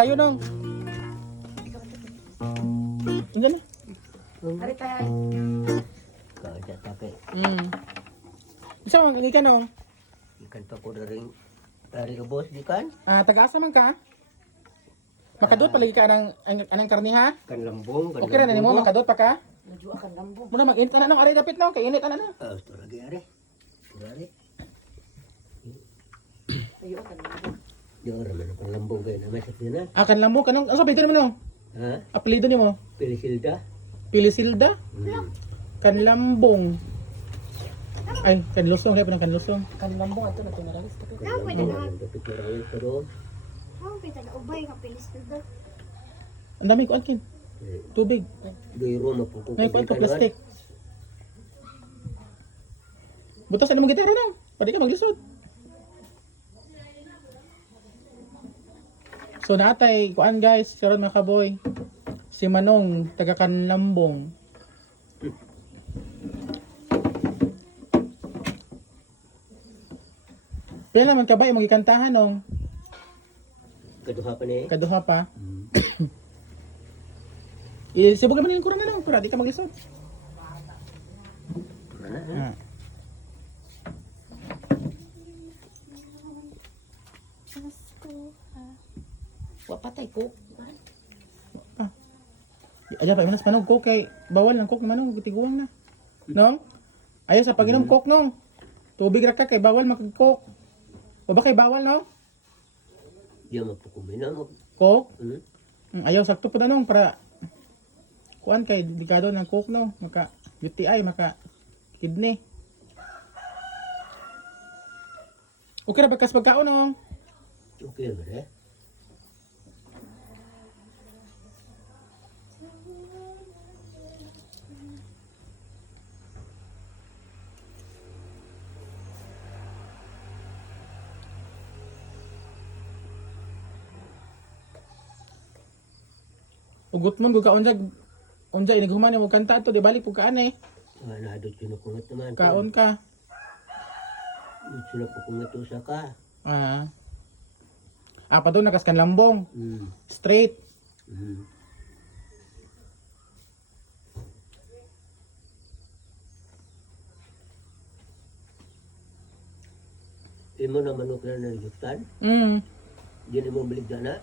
Tayo nang. Andiyan na. Hari tayo. Kada tapi Isa mang ikan nang. ikan pa ko dari ke bos di kan Taga-asa man ka? Makadot palagi ka anang karni ha? kan lembung kan Okay ra na mo makadot pa ka? Medyo akan lambong. Muna mag-init na nang ari dapit no, kay init na na. itu lagi are itu are Ayo akan lambong. dia orang mana kan lembung kayak nama sakina Akan lambong kanang asa pwede mo nang? ha Apelyido nimo? pilih silda Pilisilda? Kanlambong. Ay, kanlusong lepo ng kanlusong. Akan lambong ato na tinaralis ta. tapi kurang terus How kita na ubay ka pilis na. Ang dami ko alkin. Tubig. di rumah pokok May pa plastic. Butas na mong gitara nang. Pwede ka maglisod. So natay kuan guys, karon mga kaboy. Si Manong taga Kanlambong. Pila naman ka ba imong ikantahan nung kedua apa nih kaduha pa? Sibog naman yung kurang na nung, para di ka maglisod. Ah. Wa patay ko. Aja pa imanas panog coke kay bawal ng coke manong tiguang na. Nong? Ayo sa paginom coke nong. Tubig ra ka kay bawal mag-coke. O ba kay bawal no? dia mau pokok minum Coke? Ayaw sakto pa nong para kuan kay delikado ng coke no, maka UTI, maka kidney. Okay ra ba kas pagkaon nong? oke bre Ugot mo ka unja inighuman mo kanta to di balik pug kaan eh. mana ada cina kungat teman Kaon ka. cina kungat tu saka Pa doon nakas Kanlambong. Straight. Imo na manok na hutan, Mm. dia mau beli dana,